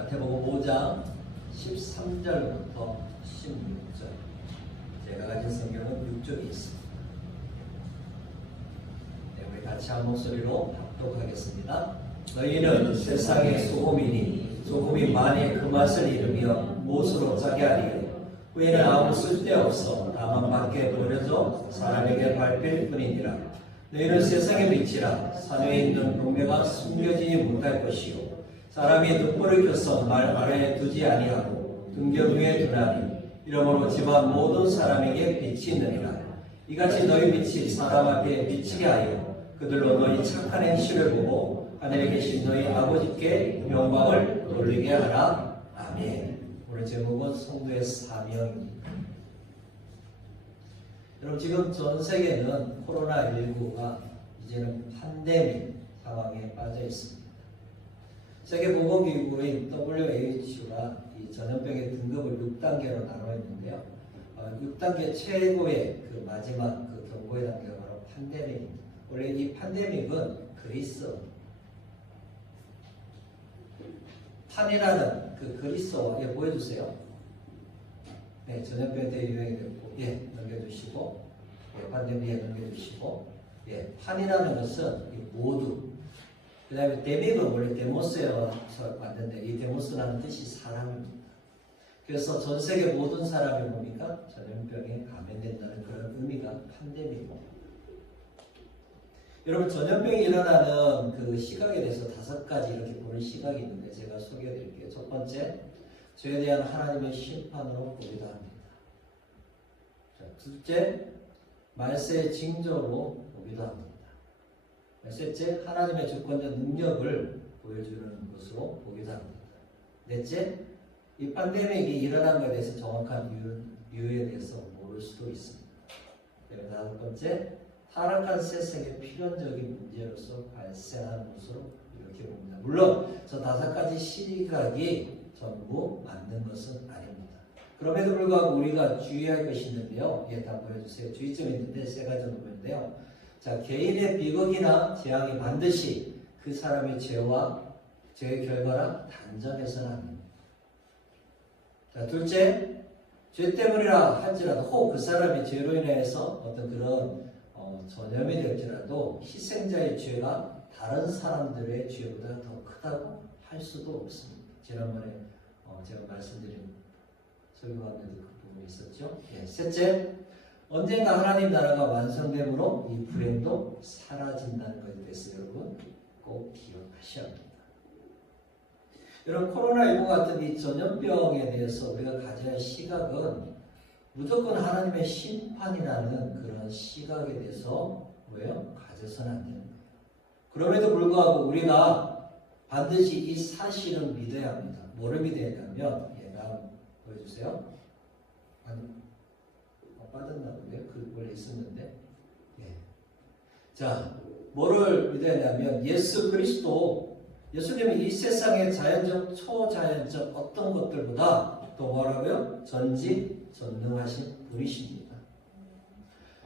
마태복음 5장 13절부터 16절. 제가 가진 성경은 6쪽에 있습니다. 네, 우리 같이 한 목소리로 합독하겠습니다. 너희는 세상의 소금이니 소금이 만일 그 맛을 잃으면 무엇으로 짜게 하리요? 후에는 아무 쓸데없어 다만 밖에 버려져 사람에게 밟힐 뿐이니라. 너희는 세상의 빛이라. 산에 있는 동네가 숨겨지지 못할 것이요 사람이 등불을 켜서 말 아래에 두지 아니하고 등경 위에 두나니 이러므로 집안 모든 사람에게 빛이 있느니라. 이같이 너희 빛이 사람 앞에 비치게 하여 그들로 너희 착한 행실을 보고 하늘에 계신 너희 아버지께 영광을 돌리게 하라. 아멘. 오늘 제목은 성도의 사명입니다. 여러분, 지금 전 세계는 코로나19가 이제는 팬데믹 상황에 빠져 있습니다. 세계보건기구인 WHO가 이 전염병의 등급을 6단계로 나눠 있는데요. 6단계 최고의 그 마지막 그 경고의 단계가 바로 팬데믹입니다. 원래 이 팬데믹은 그리스 판이라는 그 그리스어와 보여주세요. 네, 전염병 대유행이 됐고, 넘겨주시고, 팬데믹에 넘겨주시고, 판이라는 것은 모두. 그 다음에 데믹은 원래 데모스에서 왔는데 이 데모스라는 뜻이 사람입니다. 그래서 전 세계 모든 사람이 뭡니까? 전염병에 감염된다는 그런 의미가 팬데믹입니다. 여러분, 전염병이 일어나는 그 시각에 대해서 5가지 이렇게 보는 시각이 있는데 제가 소개해 드릴게요. 첫 번째, 죄에 대한 하나님의 심판으로 보기도 합니다. 자, 둘째, 말세의 징조로 보기도 합니다. 셋째, 하나님의 주권적 능력을 보여주는 것으로 보기도 합니다. 넷째, 이 팬데믹이 일어난 것에 대해서 정확한 이유에 대해서 모를 수도 있습니다. 그리고 다섯 번째, 타락한 세상의 필연적인 문제로서 발생하는 것으로 이렇게 봅니다. 물론 저 5가지 시각이 전부 맞는 것은 아닙니다. 그럼에도 불구하고 우리가 주의할 것이 있는데요. 다 보여주세요. 주의점이 있는데 3가지 정도 보는데요. 자, 개인의 비극이나 재앙이 반드시 그 사람의 죄의 결과라 단정해서는 안 됩니다. 자, 둘째, 죄 때문이라 할지라도 혹 그 사람이 죄로 인해서 어떤 그런 전염이 될지라도 희생자의 죄가 다른 사람들의 죄보다 더 크다고 할 수도 없습니다. 지난번에 제가 말씀드린 설교하면서 그 부분이 있었죠. 셋째, 언젠가 하나님 나라가 완성됨으로 이 불행도 사라진다는 것에 대해서 여러분 꼭 기억하셔야 합니다. 여러분, 코로나19 같은 이 전염병에 대해서 우리가 가져야 할 시각은 무조건 하나님의 심판이라는 그런 시각에 대해서 가져서는 안 됩니다. 그럼에도 불구하고 우리가 반드시 이 사실을 믿어야 합니다. 뭐를 믿어야 하냐면, 다음 보여주세요. 빠졌나 본데요. 그 원래 있었는데. 자, 뭐를 믿어야 하냐면 예수 그리스도, 예수님이 이 세상의 자연적, 초자연적 어떤 것들보다 또 뭐라고요? 전지전능하신 분이십니다.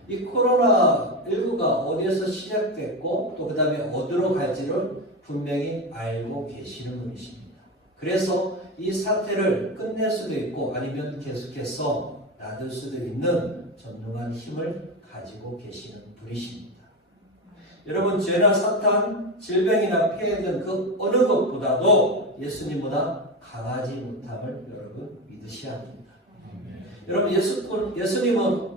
이 코로나19가 어디에서 시작됐고 또 그 다음에 어디로 갈지를 분명히 알고 계시는 분이십니다. 그래서 이 사태를 끝낼 수도 있고 아니면 계속해서 놔둘 수도 있는 전능한 힘을 가지고 계시는 분이십니다. 여러분, 죄나 사탄, 질병이나 폐해 등 그 어느 것보다도 예수님보다 강하지 못함을 여러분 믿으셔야 합니다. 여러분, 예수님은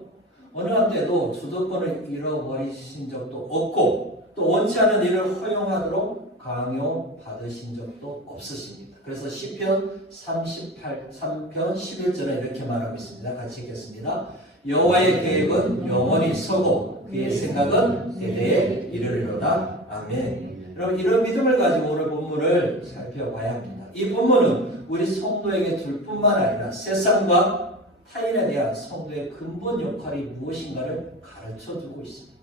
어느 한때도 주도권을 잃어버리신 적도 없고 또 원치 않은 일을 허용하도록 강요받으신 적도 없으십니다. 그래서 시편 3편 11절에 이렇게 말하고 있습니다. 같이 읽겠습니다. 여호와의 계획은 영원히 서고 그의 생각은 대대에 이르리로다. 아멘. 여러분, 이런 믿음을 가지고 오늘 본문을 살펴봐야 합니다. 이 본문은 우리 성도에게 줄 뿐만 아니라 세상과 타인에 대한 성도의 근본 역할이 무엇인가를 가르쳐주고 있습니다.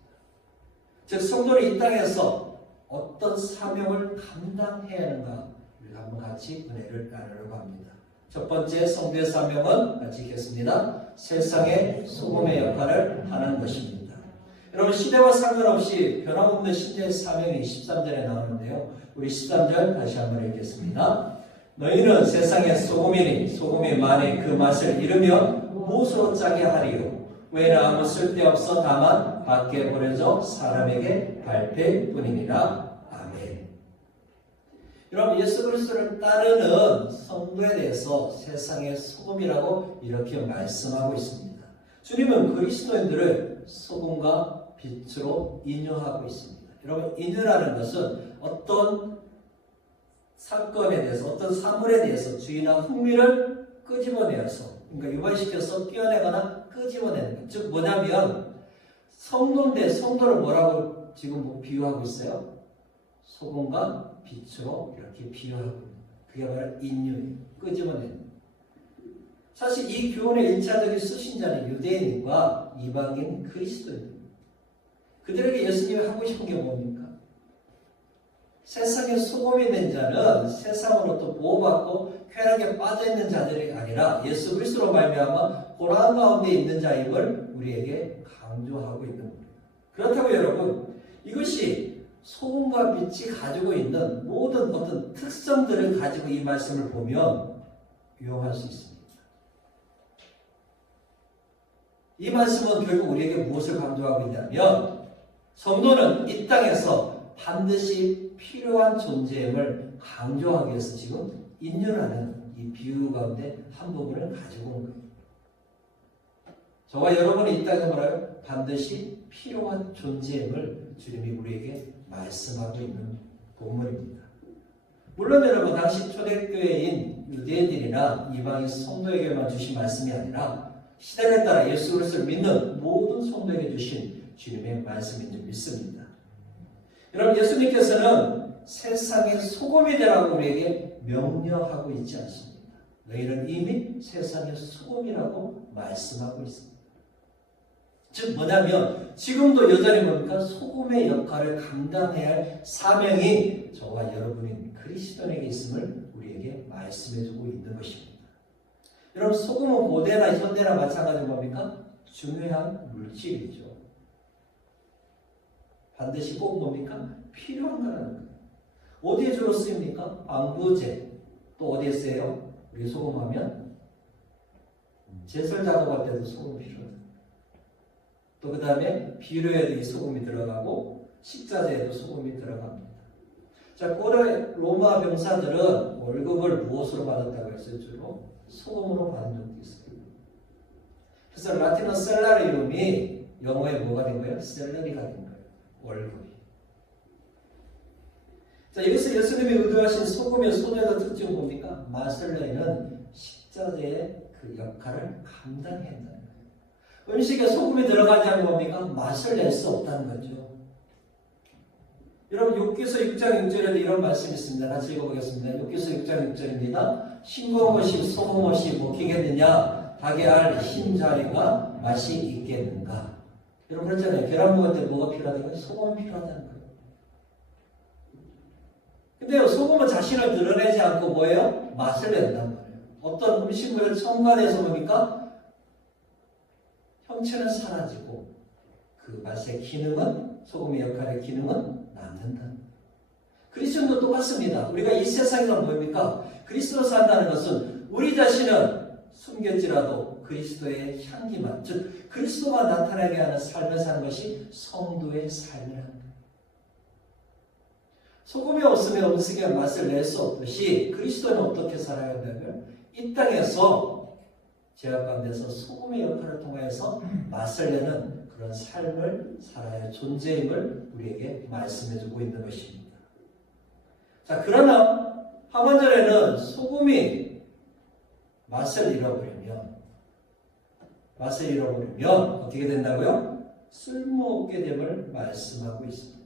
즉, 성도는 이 땅에서 어떤 사명을 감당해야 하는가 우리가 한번 같이 은혜를 나누려고 합니다. 첫 번째 성도의 사명은 같이 읽겠습니다. 세상의 소금의 역할을 하는 것입니다. 여러분, 시대와 상관없이 변함없는 신자의 사명이 13절에 나오는데요. 우리 13절 다시 한번 읽겠습니다. 너희는 세상의 소금이니 소금이 만일 그 맛을 잃으면 무엇으로 짜게 하리요? 외에는 아무 쓸데없어 다만 밖에 버려져 사람에게 밟힐 뿐이니라. 아멘. 여러분, 예수 그리스도를 따르는 성도에 대해서 세상의 소금이라고 이렇게 말씀하고 있습니다. 주님은 그리스도인들을 소금과 빛으로 인용하고 있습니다. 여러분, 인용하는 것은 어떤 사건에 대해서, 어떤 사물에 대해서 주의나 흥미를 끄집어내어서, 그러니까 유발시켜서 띄어내거나 끄집어내는 것. 즉 뭐냐면 성도인데 성도를 뭐라고 지금 비유하고 있어요? 소금과 빛으로 이렇게 비유하고 있는 거예요. 그게 바로 인유예요. 끄집어내는. 사실 이 교훈의 1차적인 수신자는 유대인과 이방인 그리스도인입니다. 그들에게 예수님이 하고 싶은 게 뭡니까? 세상에 소금이 된 자는 세상으로부터 보호받고 쾌락에 빠져있는 자들이 아니라 예수 그리스도로 말미암아 고난 가운데 있는 자임을 우리에게 강조하고 있는 겁니다. 그렇다고 여러분, 이것이 소금과 빛이 가지고 있는 모든 어떤 특성들을 가지고 이 말씀을 보면 유용할 수 있습니다. 이 말씀은 결국 우리에게 무엇을 강조하고 있냐면 성도는 이 땅에서 반드시 필요한 존재임을 강조하기 위해서 지금 인연하는 이 비유 가운데 한 부분을 가지고 온 거예요. 저와 여러분이 이 땅에 뭐라요? 반드시 필요한 존재임을 주님이 우리에게 말씀하고 있는 본문입니다. 물론 여러분, 당시 초대교회인 유대인들이나 이방인 성도에게만 주신 말씀이 아니라 시대에 따라 예수 그리스도를 믿는 모든 성도에게 주신 주님의 말씀인 줄 믿습니다. 여러분, 예수님께서는 세상의 소금이 되라고 우리에게 명령하고 있지 않습니다. 너희는 이미 세상의 소금이라고 말씀하고 있습니다. 즉 뭐냐면 지금도 여전히 뭡니까? 소금의 역할을 감당해야 할 사명이 저와 여러분인 그리스도인에게 있음을 우리에게 말씀해주고 있는 것입니다. 여러분, 소금은 고대나 현대나 마찬가지로 뭡니까? 중요한 물질이죠. 반드시 꼭 뭡니까? 필요한 거라는 거예요. 어디에 주로 쓰입니까? 방부제. 또 어디에 쓰여요? 우리 소금하면 제설 작업할 때도 소금 필요해요. 또 그 다음에 비료에도 이 소금이 들어가고 식자재에도 소금이 들어갑니다. 자, 고대 로마 병사들은 월급을 무엇으로 받았다고 했어요? 주로 소금으로 받은 적도 있어요. 그래서 라틴어 셀라리움이 영어에 뭐가 된 거예요? 셀러리가 된 거예요. 월급이. 자, 여기서 예수님이 의도하신 소금의 소재의 특징은 뭡니까? 맛을 내는 식자재의 그 역할을 감당해야 한다는 거예요. 음식에 소금이 들어가지 않으면 뭡니까? 맛을 낼 수 없다는 거죠. 여러분, 욥기서 6장 6절에도 이런 말씀이 있습니다. 같이 읽어보겠습니다. 욥기서 6장 6절입니다. 싱거운 것이 소금 없이 먹히겠느냐? 닭의 알 흰자리가 맛이 있겠는가? 여러분 그렇잖아요. 계란 먹을 때 뭐가 필요하다고요? 소금이 필요하다는 거예요. 근데 소금은 자신을 드러내지 않고 뭐예요? 맛을 낸단 말이에요. 어떤 음식물을 첨가해서 뭡니까? 형체는 사라지고 그 맛의 기능은, 소금의 역할의 기능은 남는다. 그리스도도 똑같습니다. 우리가 이 세상에서 뭡니까? 그리스도로 산다는 것은 우리 자신은 숨겼지라도 그리스도의 향기만, 즉 그리스도가 나타나게 하는 삶을 사는 것이 성도의 삶이라는 거예요. 소금이 없으면 음식의 맛을 낼 수 없듯이 그리스도는 어떻게 살아야 한다면 이 땅에서 제약 가운데서 소금의 역할을 통해서 맛을 내는 그런 삶을 살아야 할 존재임을 우리에게 말씀해주고 있는 것입니다. 자, 그러나 하반절에는 소금이 맛을 잃어버리면 어떻게 된다고요? 쓸모없게 됨을 말씀하고 있습니다.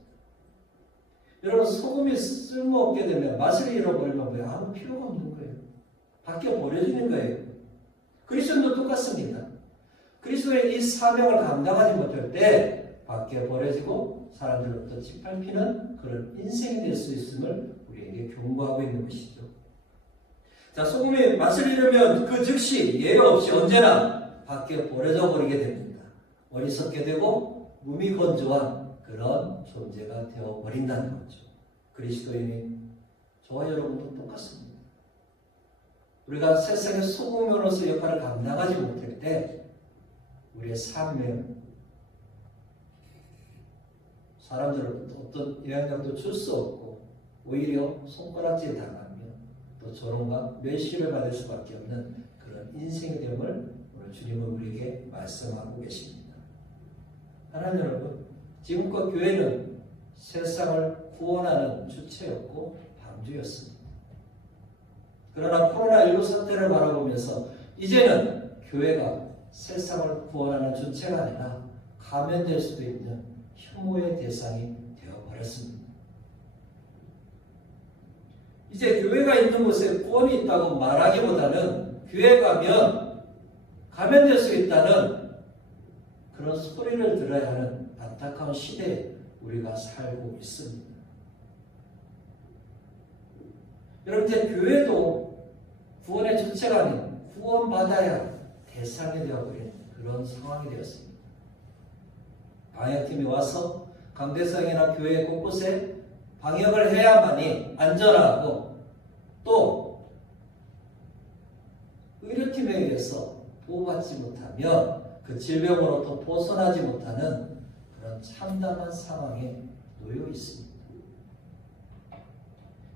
여러분, 소금이 쓸모없게 되면, 맛을 잃어버리면 왜 아무 필요가 없는 거예요. 밖에 버려지는 거예요. 그리스도도 똑같습니다. 그리스도의 이 사명을 감당하지 못할 때 밖에 버려지고 사람들로부터 짓밟히는 그런 인생이 될 수 있음을 우리에게 경고하고 있는 것이죠. 자, 소금이 맛을 잃으면 그 즉시 예외 없이 언제나 밖에 버려져 버리게 됩니다. 어리석게 되고 무미건조한 그런 존재가 되어버린다는 거죠. 그리스도인인 저와 여러분도 똑같습니다. 우리가 세상의 소금으로서 역할을 감당하지 못할 때 우리의 삶에 사람들을 어떤 영향력도 줄 수 없고 오히려 손가락질 당하며 또 조롱과 멸시를 받을 수밖에 없는 그런 인생이 됨을 오늘 주님은 우리에게 말씀하고 계십니다. 하나님 여러분, 지금껏 교회는 세상을 구원하는 주체였고 방주였습니다. 그러나 코로나19 사태를 바라보면서 이제는 교회가 세상을 구원하는 주체가 아니라 감염될 수도 있는 혐오의 대상이 되어버렸습니다. 이제 교회가 있는 곳에 구원이 있다고 말하기보다는 교회 가면 감염될 수 있다는 그런 소리를 들어야 하는 안타까운 시대에 우리가 살고 있습니다. 여러분, 이제 교회도 구원의 주체가 아닌 구원받아야 대상이 되어버린 그런 상황이 되었습니다. 방역팀이 와서 강대상이나 교회 곳곳에 방역을 해야만이 안전하고 또 의료팀에 의해서 보호받지 못하면 그 질병으로부터 벗어나지 못하는 그런 참담한 상황에 놓여 있습니다.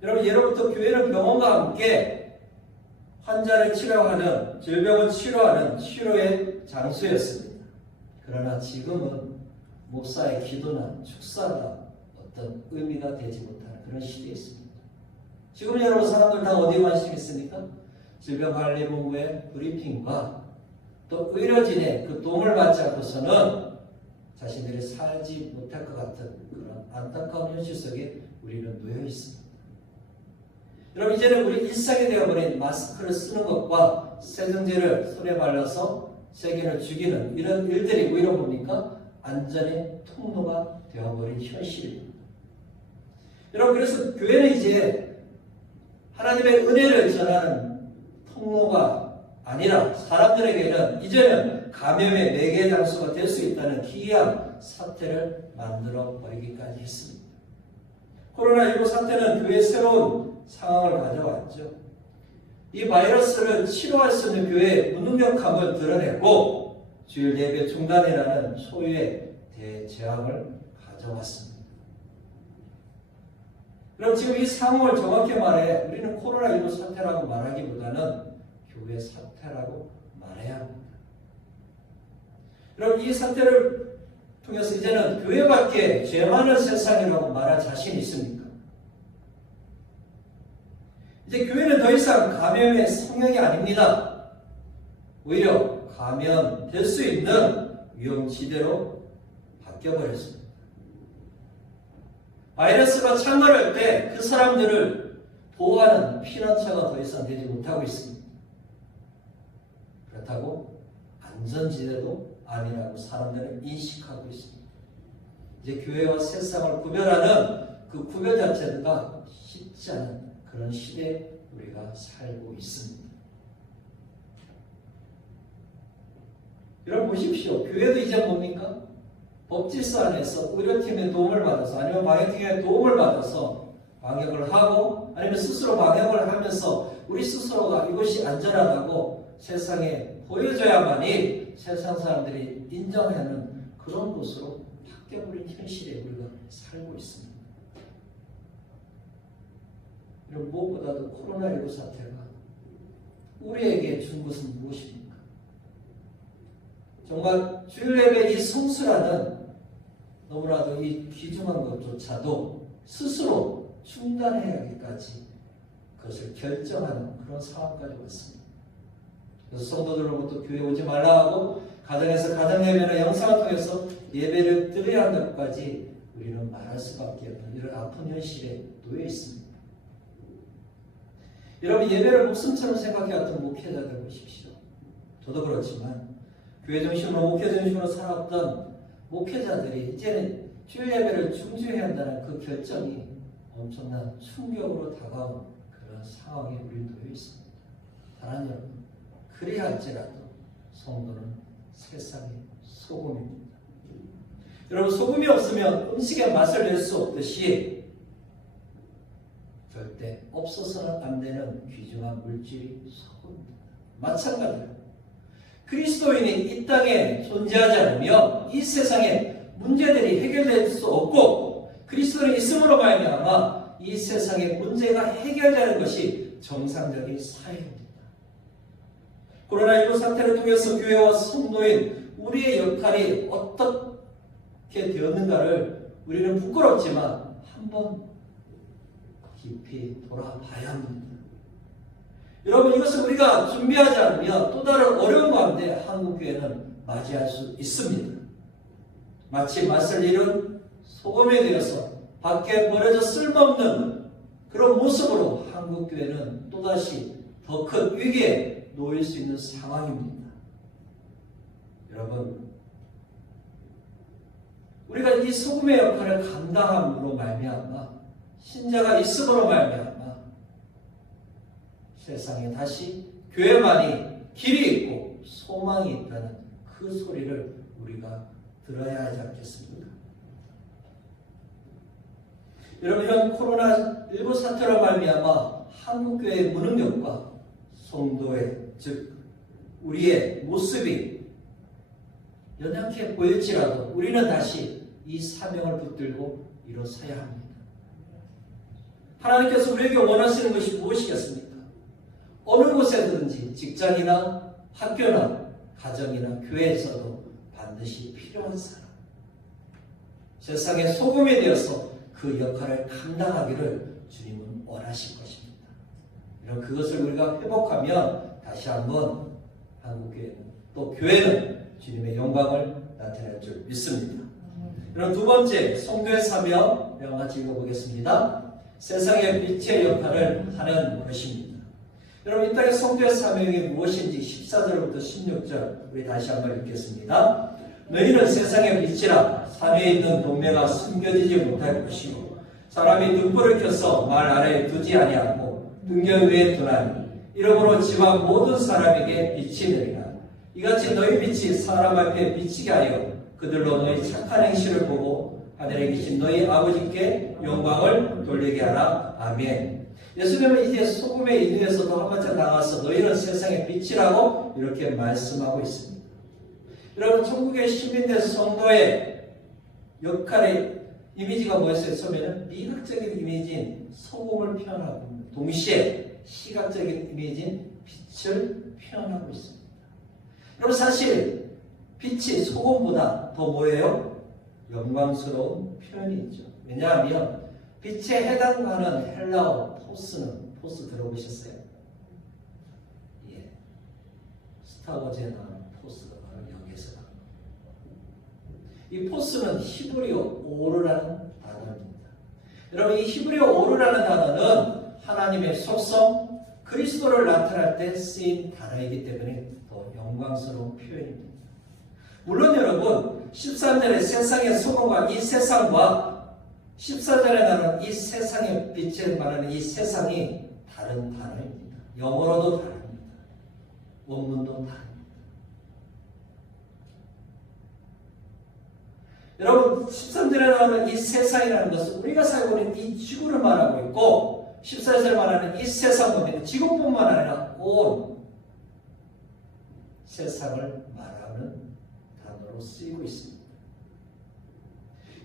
여러분, 예로부터 교회는 병원과 함께 환자를 치료하는, 질병을 치료하는 치료의 장소였습니다. 그러나 지금은 목사의 기도나 축사가 어떤 의미가 되지 못하는 그런 시대에 있습니다. 지금 여러분 사람들 다 어디에 관심이 있습니까? 질병관리본부의 브리핑과 또 의료진의 그 도움을 받지 않고서는 자신들이 살지 못할 것 같은 그런 안타까운 현실 속에 우리는 놓여 있습니다. 여러분, 이제는 우리 일상이 되어버린 마스크를 쓰는 것과 세정제를 손에 발라서 세균을 죽이는 이런 일들이 오히려 뭡니까? 안전의 통로가 되어버린 현실입니다. 여러분, 그래서 교회는 이제 하나님의 은혜를 전하는 통로가 아니라 사람들에게는 이제는 감염의 매개 장소가 될 수 있다는 기이한 사태를 만들어 버리기까지 했습니다. 코로나19 사태는 교회의 새로운 상황을 가져왔죠. 이 바이러스를 치료할 수 있는 교회의 무능력함을 드러내고 주일 예배 중단이라는 소유의 대재앙을 가져왔습니다. 그럼 지금 이 상황을 정확히 말해 우리는 코로나19 사태라고 말하기보다는 교회 사태라고 말해야 합니다. 여러분, 이 사태를 통해서 이제는 교회밖에 죄 많은 세상이라고 말할 자신이 있습니까? 이제 교회는 더 이상 감염의 성역이 아닙니다. 오히려 감염될 수 있는 위험지대로 바뀌어버렸습니다. 바이러스가 창궐할 때 그 사람들을 보호하는 피난처가 더 이상 되지 못하고 있습니다. 그렇다고 안전지대도 아니라고 사람들은 인식하고 있습니다. 이제 교회와 세상을 구별하는 그 구별 자체가 쉽지 않은 그런 시대에 우리가 살고 있습니다. 여러분 보십시오. 교회도 이제 뭡니까? 법질서 안에서 의료팀의 도움을 받아서 아니면 방역팀의 도움을 받아서 방역을 하고 아니면 스스로 방역을 하면서 우리 스스로가 이것이 안전하다고 세상에 보여줘야만이 세상 사람들이 인정하는 그런 곳으로 바뀌어버린 현실에 우리가 살고 있습니다. 이런 무엇보다도 코로나19 사태가 우리에게 준 것은 무엇입니까? 정말 주일 예배 이 성수라는 너무나도 이 귀중한 것조차도 스스로 중단해야 하기까지 그것을 결정하는 그런 상황까지 왔습니다. 그래서 성도들로부터 교회 오지 말라 하고 가정에서 가정 예배나 영상을 통해서 예배를 드려야 하는 것까지 우리는 말할 수밖에 없는 이런 아픈 현실에 놓여 있습니다. 여러분, 예배를 목숨처럼 생각해왔던 목회자들 보십시오. 저도 그렇지만 교회 중심으로 목회 중심으로 살았던 목회자들이 이제는 주일 예배를 중지해야 한다는 그 결정이 엄청난 충격으로 다가온 그런 상황에 우리 놓여 있습니다. 하나님 여러분, 그래야 할지라도 성도는 세상의 소금입니다. 여러분, 소금이 없으면 음식의 맛을 낼 수 없듯이 절대 없어서는 안 되는 귀중한 물질이 소금입니다. 마찬가지로 그리스도인이 이 땅에 존재하지 않으면 이 세상에 문제들이 해결될 수 없고, 그리스도인이 있음으로 말미암아 이 세상의 문제가 해결되는 것이 정상적인 사회입니다. 코로나19 사태를 통해서 교회와 성도인 우리의 역할이 어떻게 되었는가를 우리는 부끄럽지만 한번 깊이 돌아봐야 합니다. 여러분, 이것을 우리가 준비하지 않으면 또 다른 어려운 가운데 한국교회는 맞이할 수 있습니다. 마치 맛을 잃은 소금에 되어서 밖에 버려져 쓸모없는 그런 모습으로 한국교회는 또다시 더 큰 위기에 놓일 수 있는 상황입니다. 여러분, 우리가 이 소금의 역할을 감당함으로 말미암아, 신자가 있음으로 말미암아 세상에 다시 교회만이 길이 있고 소망이 있다는 그 소리를 우리가 들어야 하지 않겠습니까? 여러분, 현 코로나19 사태로 말미암아 한국교회의 무능력과 성도의, 즉 우리의 모습이 연약해 보일지라도 우리는 다시 이 사명을 붙들고 일어서야 합니다. 하나님께서 우리에게 원하시는 것이 무엇이겠습니까? 어느 곳에든지 직장이나 학교나 가정이나 교회에서도 반드시 필요한 사람, 세상의 소금이 되어서 그 역할을 감당하기를 주님은 원하실 것입니다. 이런 그것을 우리가 회복하면 다시 한번 한국교회는, 또 교회는 주님의 영광을 나타낼 줄 믿습니다. 그럼 두 번째, 성도의 사명, 같이 읽어보겠습니다. 세상의 빛의 역할을 하는 것입니다. 여러분, 이 땅의 성도의 사명이 무엇인지 14절부터 16절 우리 다시 한번 읽겠습니다. 너희는 세상의 빛이라. 산에 있는 동네가 숨겨지지 못할 것이고, 사람이 등불을 켜서 말 아래에 두지 아니하고 등경 위에 두나니 이러므로 지방 모든 사람에게 빛이 되리라. 이같이 너희 빛이 사람 앞에 비치게 하여 그들로 너희 착한 행실을 보고 하늘에 계신 너희 아버지께 영광을 돌리게 하라. 아멘. 예수님은 이제 소금의 인유에서도 한 번째 나와서 너희는 세상의 빛이라고 이렇게 말씀하고 있습니다. 여러분, 천국의 시민된 성도의 역할의 이미지가 뭐였어요? 처음에는 미각적인 이미지인 소금을 표현하고 동시에 시각적인 이미지인 빛을 표현하고 있습니다. 여러분, 사실 빛이 소금보다 더 뭐예요? 영광스러운 표현이 있죠. 왜냐하면 빛에 해당하는 헬라어 포스 들어보셨어요? 예. 스타워즈에 나오는 포스가 바로 여기에서 나옵니다. 이 포스는 히브리어 오르라는 단어입니다. 여러분, 이 히브리어 오르라는 단어는 하나님의 속성, 그리스도를 나타낼 때 쓰인 단어이기 때문에 더 영광스러운 표현입니다. 물론 여러분, 13절의 세상의 소금과 이 세상과 14절에 나오는 이 세상의 빛을 말하는 이 세상이 다른 단어입니다. 영어로도 다릅니다. 원문도 다릅니다. 여러분, 13절에 나오는 이 세상이라는 것은 우리가 살고 있는 이 지구를 말하고 있고, 14절에 말하는 이 세상 보면 지구뿐만 아니라 온 세상을 말하는 단어로 쓰이고 있습니다.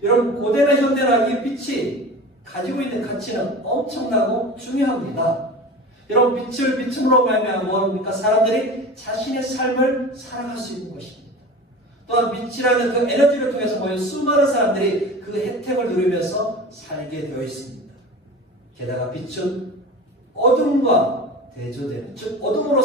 여러분, 고대나 현대나 이 빛이 가지고 있는 가치는 엄청나고 중요합니다. 여러분, 빛을 비춤으로 말미암아 뭡니까? 사람들이 자신의 삶을 살아갈 수 있는 것입니다. 또한 빛이라는 그 에너지를 통해서 모여 수많은 사람들이 그 혜택을 누리면서 살게 되어 있습니다. 게다가 빛은 어둠과 대조되는, 즉 어둠으로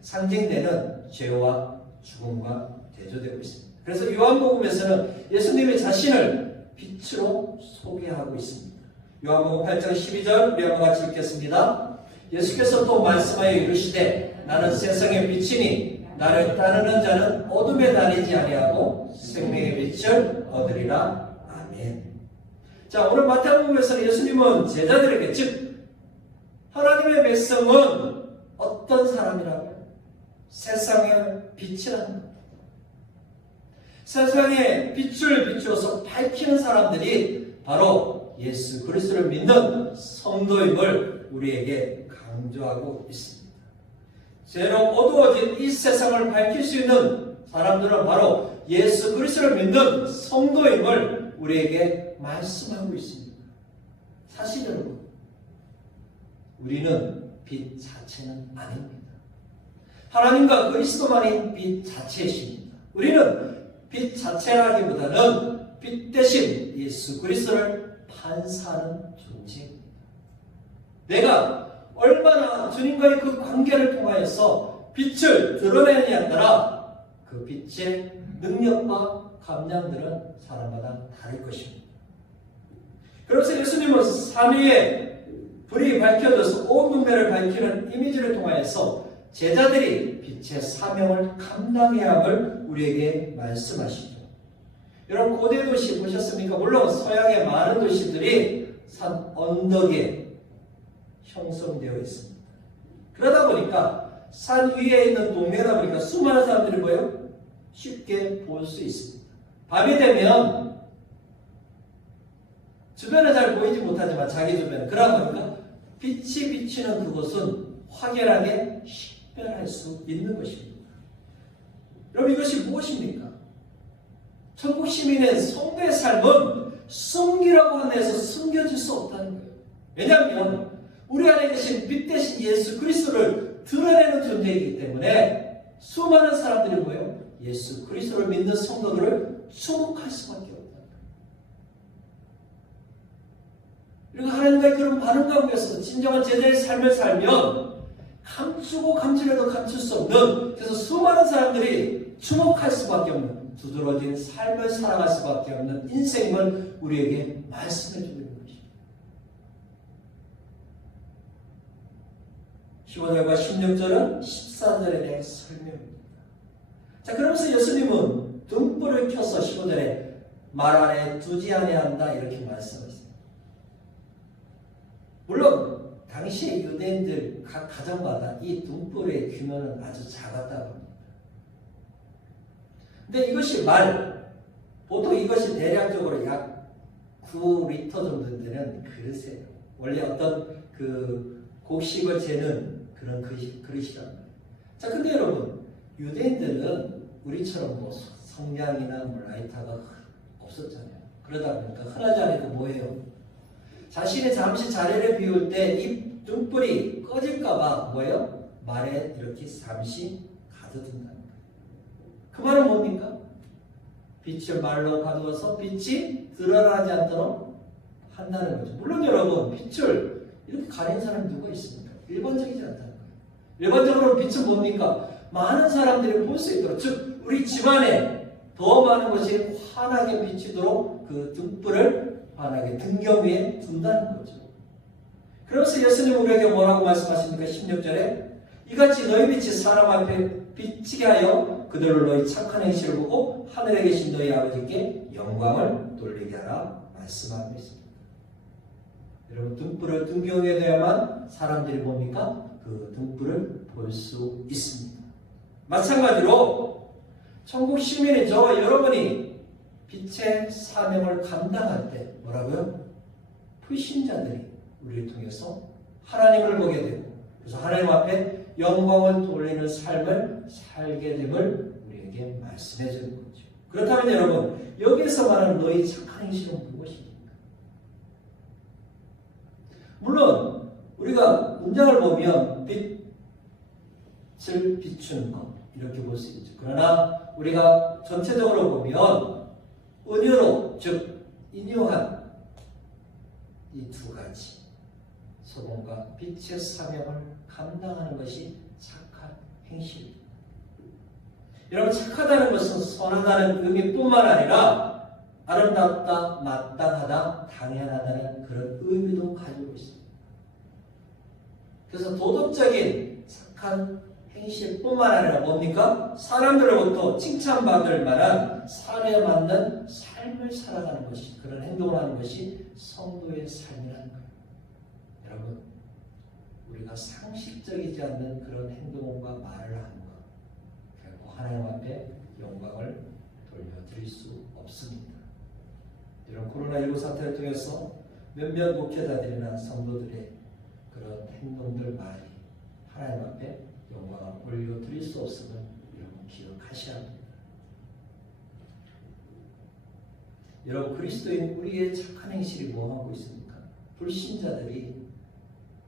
상징되는 죄와 죽음과 대조되고 있습니다. 그래서 요한복음에서는 예수님의 자신을 빛으로 소개하고 있습니다. 요한복음 8장 12절 우리 한번 같이 읽겠습니다. 예수께서 또 말씀하여 이르시되 나는 세상의 빛이니 나를 따르는 자는 어둠에 다니지 아니하고 생명의 빛을 얻으리라. 아멘. 자, 오늘 마태복음에서는 예수님은 제자들에게, 즉 하나님의 백성은 어떤 사람이라고요? 세상의 빛이라는 겁니다. 세상에 빛을 비추어서 밝히는 사람들이 바로 예수 그리스도를 믿는 성도임을 우리에게 강조하고 있습니다. 죄로 어두워진 이 세상을 밝힐 수 있는 사람들은 바로 예수 그리스도를 믿는 성도임을 우리에게 말씀하고 있습니다. 사실 여러분, 우리는 빛 자체는 아닙니다. 하나님과 그리스도만이 빛 자체이십니다. 우리는 빛 자체라기보다는 빛 대신 예수 그리스도를 판사하는 존재입니다. 내가 얼마나 주님과의 그 관계를 통하여서 빛을 드러내느냐에 따라 그 빛의 능력과 감량들은 사람마다 다를 것입니다. 그래서 예수님은 산 위에 불이 밝혀져서 온 문매를 밝히는 이미지를 통하여서 제자들이 빛의 사명을 감당해야 함을 우리에게 말씀하시죠. 여러분, 고대 도시 보셨습니까? 물론 서양의 많은 도시들이 산 언덕에 형성되어 있습니다. 그러다 보니까 산 위에 있는 동네다 보니까 수많은 사람들이 뭐예요? 쉽게 볼 수 있습니다. 밤이 되면 주변에 잘 보이지 못하지만 자기 주변에, 그러다 보니까 빛이 비치는 그곳은 확연하게 식별할 수 있는 것입니다. 여러분, 이것이 무엇입니까? 천국 시민의 성도의 삶은 숨기라고 하는 데서 숨겨질 수 없다는 거예요. 왜냐하면 우리 안에 계신 빛 대신 예수 그리스도를 드러내는 존재이기 때문에 수많은 사람들이 뭐예요? 예수 그리스도를 믿는 성도들을 주목할 수밖에 없다. 그리고 하나님과의 그런 반응 가운데서 진정한 제자의 삶을 살면 감추고 감추려도 감출 수 없는, 그래서 수많은 사람들이 주목할 수밖에 없는 두드러진 삶을 살아갈 수밖에 없는 인생을 우리에게 말씀해 주고 있는 것입니다. 15절과 16절은 14절에 대한 설명입니다. 자, 그러면서 예수님은 등불을 켜서 15절에 말 안에 두지 아니한다 이렇게 말씀하셨습니다. 물론 당시 유대인들 각 가정마다 이 등불의 규모는 아주 작았다고 합니다. 근데 이것이 보통 이것이 대략적으로 약 9리터 정도 되는 그릇이에요. 원래 어떤 그 곡식을 재는 그런 그릇이란 말이에요. 자, 근데 여러분, 유대인들은 우리처럼 뭐 성냥이나 뭐 라이터가 없었잖아요. 그러다 보니까 흔하지 않으니까 뭐예요? 자신이 잠시 자리를 비울 때 이 등불이 꺼질까봐 뭐예요? 말에 이렇게 잠시 가둬둔다는 거예요. 그 말은 뭡니까? 빛을 말로 가두어서 빛이 드러나지 않도록 한다는 거죠. 물론 여러분, 빛을 이렇게 가리는 사람이 누가 있습니까? 일반적이지 않다는 거예요. 일반적으로 빛은 뭡니까? 많은 사람들이 볼 수 있도록, 즉 우리 집안에 더 많은 것이 환하게 비치도록 그 등불을 환하게 등경 위에 둔다는 거죠. 그래서 예수님 우리에게 뭐라고 말씀하십니까? 16절에 이같이 너희 빛이 사람 앞에 비치게 하여 그들로 너희 착한 행실을 보고 하늘에 계신 너희 아버지께 영광을 돌리게 하라 말씀하고 있습니다. 여러분, 등불을 등경 위에 둬야만 사람들이 뭡니까? 그 등불을 볼 수 있습니다. 마찬가지로 천국 시민인 저와 여러분이 빛의 사명을 감당할 때 뭐라고요? 불신자들이 우리를 통해서 하나님을 보게 되고, 그래서 하나님 앞에 영광을 돌리는 삶을 살게 됨을 우리에게 말씀해 주는 거죠. 그렇다면 여러분, 여기에서 말하는 너희 착한 행실은 무엇입니까? 물론 우리가 문장을 보면 빛을 비추는 것 이렇게 볼 수 있죠. 그러나 우리가 전체적으로 보면 은유로, 즉 인유한 이 두 가지 소금과 빛의 사명을 감당하는 것이 착한 행실입니다. 여러분, 착하다는 것은 선하다는 의미뿐만 아니라 아름답다, 마땅하다, 당연하다는 그런 의미도 가지고 있습니다. 그래서 도덕적인 착한 행실뿐만 아니라 뭡니까? 사람들로부터 칭찬받을 만한 삶에 맞는 삶을 살아가는 것이, 그런 행동을 하는 것이 성도의 삶이라는 거예요. 여러분, 우리가 상식적이지 않는 그런 행동과 말을 하는 것, 결코 하나님 앞에 영광을 돌려드릴 수 없습니다. 이런 코로나19 사태를 통해서 몇몇 목회자들이나 성도들의 그런 행동들만이 하나님 앞에 영광을 올려드릴 수 없음을 여러분 기억하셔야 합니다. 여러분, 그리스도인 우리의 착한 행실이 뭐하고 있습니까? 불신자들이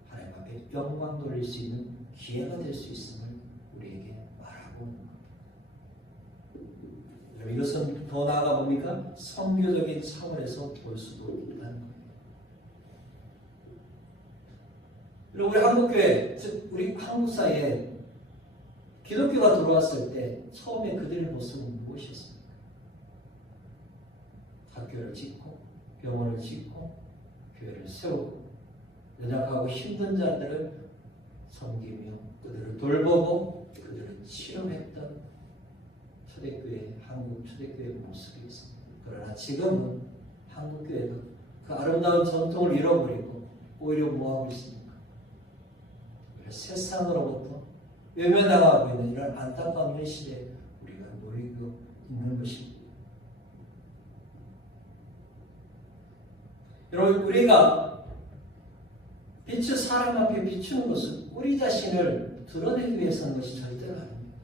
하나님 앞에 영광 돌릴 수 있는 기회가 될 수 있음을 우리에게 말하고 있는 겁니다. 여러분, 이것은 더 나아가 뭡니까? 선교적인 차원에서 볼 수도 있다는 겁니다. 우리 한국교회, 즉 우리 한국 사회에 기독교가 들어왔을 때 처음에 그들의 모습은 무엇이었습니까? 학교를 짓고 병원을 짓고 교회를 세우고 연약하고 힘든 자들을 섬기며 그들을 돌보고 그들을 치료했던 초대교회, 한국 초대교회의 모습이 있습니다. 그러나 지금은 한국교회도 그 아름다운 전통을 잃어버리고 오히려 뭐하고 있습니까? 세상으로부터 외면당하고 있는 이런 안타까운 시대에 우리가 놓이고 있는 것입니다. 여러분, 우리가 빛을 사람 앞에 비추는 것은 우리 자신을 드러내기 위해서 하는 것이 절대로 아닙니다.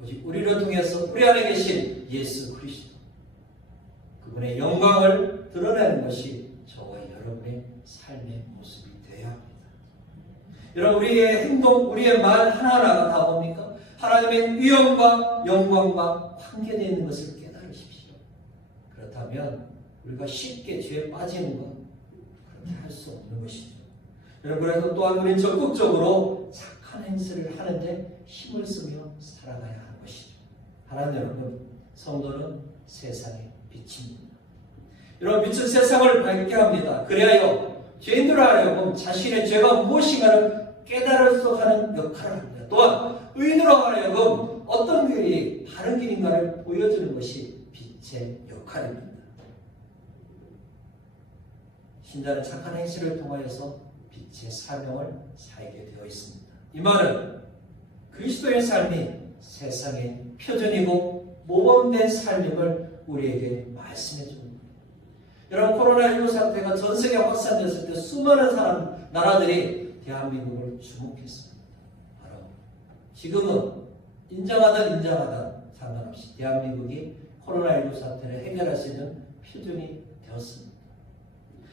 오직 우리를 통해서 우리 안에 계신 예수 그리스도, 그분의 영광을 드러내는 것이 저와 여러분의 삶의 모습이 되어야 합니다. 여러분, 우리의 행동, 우리의 말 하나하나가 다 뭡니까? 하나님의 위엄과 영광과 관계되어 있는 것을 깨달으십시오. 그렇다면 우리가 쉽게 죄에 빠지는 건 그렇게 할 수 없는 것이죠. 여러분, 그래서 또한 우리는 적극적으로 착한 행실을 하는데 힘을 쓰며 살아가야 하는 것이죠. 하나님 여러분, 성도는 세상의 빛입니다. 여러분, 빛은 세상을 밝게 합니다. 그래야 죄인들 하여금 자신의 죄가 무엇인가를 깨달을 수 하는 역할을 합니다. 또한 의인으로 하여금 어떤 길이 바른 길인가를 보여주는 것이 빛의 역할입니다. 신자는 착한 행실을 통하여서 빛의 사명을 살게 되어 있습니다. 이 말은 그리스도의 삶이 세상의 표준이고 모범된 삶임을 우리에게 말씀해 줍니다. 여러분, 코로나19 사태가 전 세계에 확산됐을 때 수많은 나라들이 대한민국을 주목했습니다. 바로 지금은 인정하든 상관없이 대한민국이 코로나19 사태를 해결할 수 있는 표준이 되었습니다.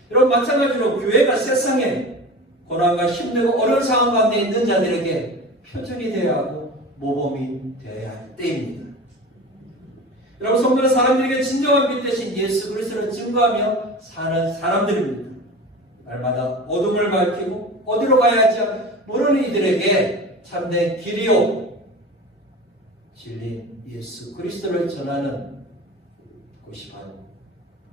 여러분, 마찬가지로 교회가 세상에 고난과 힘들고 어려운 상황 가운데 있는 자들에게 표준이 되어야 하고 모범이 되어야 할 때입니다. 여러분, 성도는 사람들에게 진정한 빛 대신 예수 그리스도를 증거하며 사는 사람들입니다. 날마다 어둠을 밝히고 어디로 가야 할지 모르는 이들에게 참된 길이요 진리인 예수 그리스도를 전하는 곳이 바로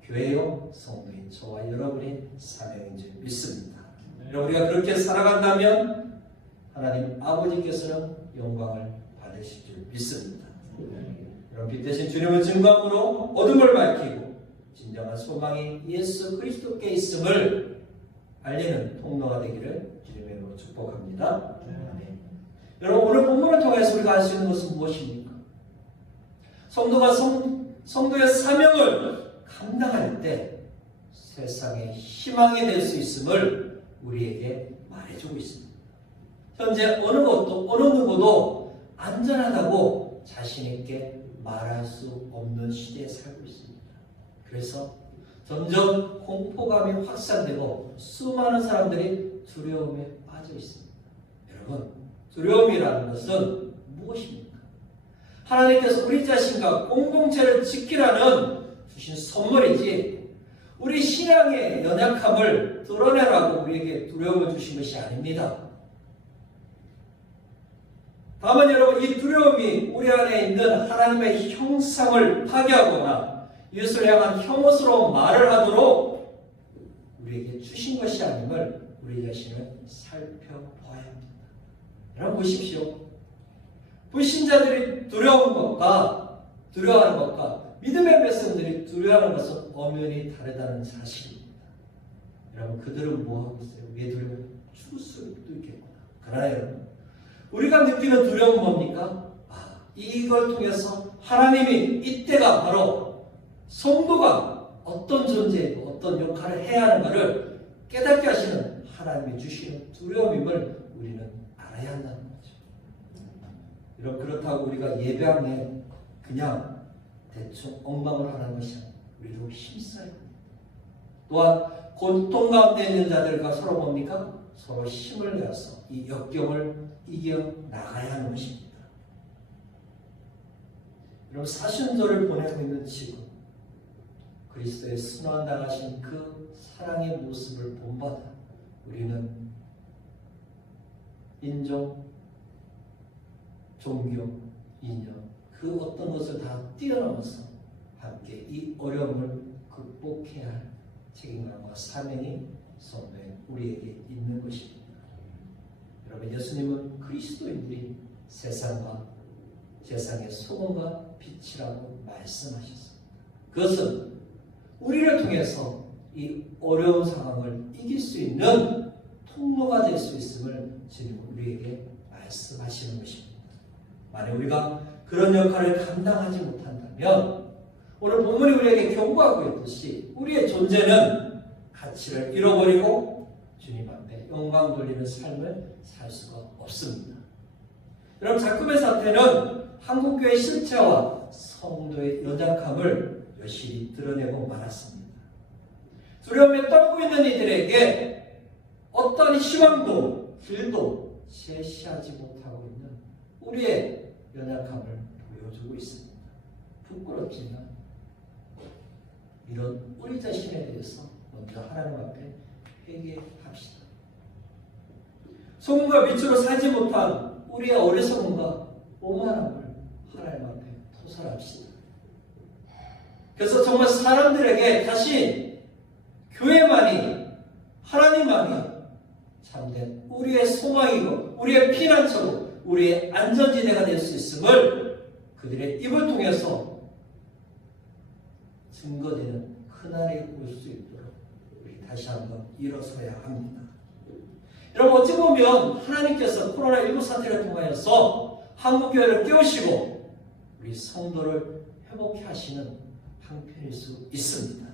교회요 성도인 저와 여러분의 사명인 줄 믿습니다. 여러분, 우리가 그렇게 살아간다면 하나님 아버지께서는 영광을 받으실 줄 믿습니다. 여러분, 빛 대신 주님을 증거함으로 어둠을 밝히고 진정한 소망이 예수 그리스도께 있음을 알리는 통로가 되기를 주님의 이름으로 축복합니다. 아멘. 여러분, 오늘 본문을 통해서 우리가 알 수 있는 것은 무엇입니까? 성도가 성도의 사명을 감당할 때 세상의 희망이 될 수 있음을 우리에게 말해주고 있습니다. 현재 어느 누구도 안전하다고 자신 있게 말할 수 없는 시대에 살고 있습니다. 그래서 점점 공포감이 확산되고 수많은 사람들이 두려움에 빠져 있습니다. 여러분, 두려움이라는 것은 무엇입니까? 하나님께서 우리 자신과 공동체를 지키라는 주신 선물이지 우리 신앙의 연약함을 드러내라고 우리에게 두려움을 주신 것이 아닙니다. 다만 여러분, 이 두려움이 우리 안에 있는 하나님의 형상을 파괴하거나 이웃을 향한 혐오스러운 말을 하도록 우리에게 주신 것이 아님을 우리 자신을 살펴보아야 합니다. 여러분, 보십시오. 불신자들이 두려워하는 것과 믿음의 백성들이 두려워하는 것은 엄연히 다르다는 사실입니다. 여러분, 그들은 뭐하고 있어요? 왜 두려워요? 죽을 수도 있겠구나. 그러나 여러분, 우리가 느끼는 두려움은 뭡니까? 이걸 통해서 하나님이 이때가 바로 성도가 어떤 존재이고 어떤 역할을 해야 하는가를 깨닫게 하시는 하나님이 주시는 두려움임을 우리는 알아야 한다는 거죠. 그렇다고 우리가 예배함에 그냥 대충 엉망을 하는 것이 아니라 우리도 힘써야 합니다. 또한 고통 가운데 있는 자들과 서로 뭡니까? 서로 힘을 내어서 이 역경을 이겨 나가야 하는 것입니다. 여러분, 사순절을 보내고 있는 지금 그리스도의 순환당하신 그 사랑의 모습을 본받아 우리는 인종, 종교, 이념 그 어떤 것을 다 뛰어넘어서 함께 이 어려움을 극복해야 할 책임감과 사명이 성도인 우리에게 있는 것입니다. 여러분, 예수님은 그리스도인들이 세상과 세상의 소금과 빛이라고 말씀하셨습니다. 그것은 우리를 통해서 이 어려운 상황을 이길 수 있는 통로가 될 수 있음을 주님은 우리에게 말씀하시는 것입니다. 만약 우리가 그런 역할을 감당하지 못한다면 오늘 본문이 우리에게 경고하고 있듯이 우리의 존재는 가치를 잃어버리고 주님 앞에 영광 돌리는 삶을 살 수가 없습니다. 여러분, 자금의 사태는 한국교회의 실체와 성도의 연약함을 여실히 드러내고 말았습니다. 두려움에 떨고 있는 이들에게 어떤 희망도 길도 제시하지 못하고 있는 우리의 연약함을 보여주고 있습니다. 부끄럽지만 이런 우리 자신에 대해서 먼저 하나님 앞에 회개합시다. 소금과 빛으로 살지 못한 우리의 어리석음과 오만함을 하나님 앞에 토설합시다. 그래서 정말 사람들에게 다시 교회만이, 하나님만이 참된 우리의 소망이고 우리의 피난처로 우리의 안전지대가 될 수 있음을 그들의 입을 통해서 증거되는 그날이 올 수 있도록 우리 다시 한번 일어서야 합니다. 여러분, 어찌 보면 하나님께서 코로나19 사태를 통하여서 한국교회를 깨우시고 우리 성도를 회복해 하시는 방편일 수 있습니다.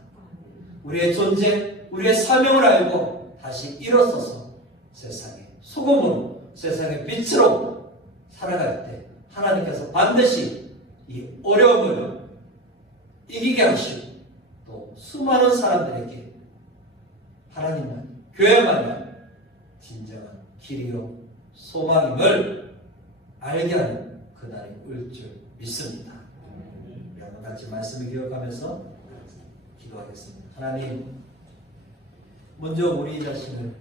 우리의 존재, 우리의 사명을 알고 다시 일어서서 세상의 소금으로, 세상의 빛으로 살아갈 때 하나님께서 반드시 이 어려움을 이기게 하시고 또 수많은 사람들에게 하나님만, 교회만이 진정한 길이요 소망임을 알게 하는 그날이 올 줄 믿습니다. 우리 한번 같이 말씀을 기억하면서 기도하겠습니다. 하나님, 먼저 우리 자신을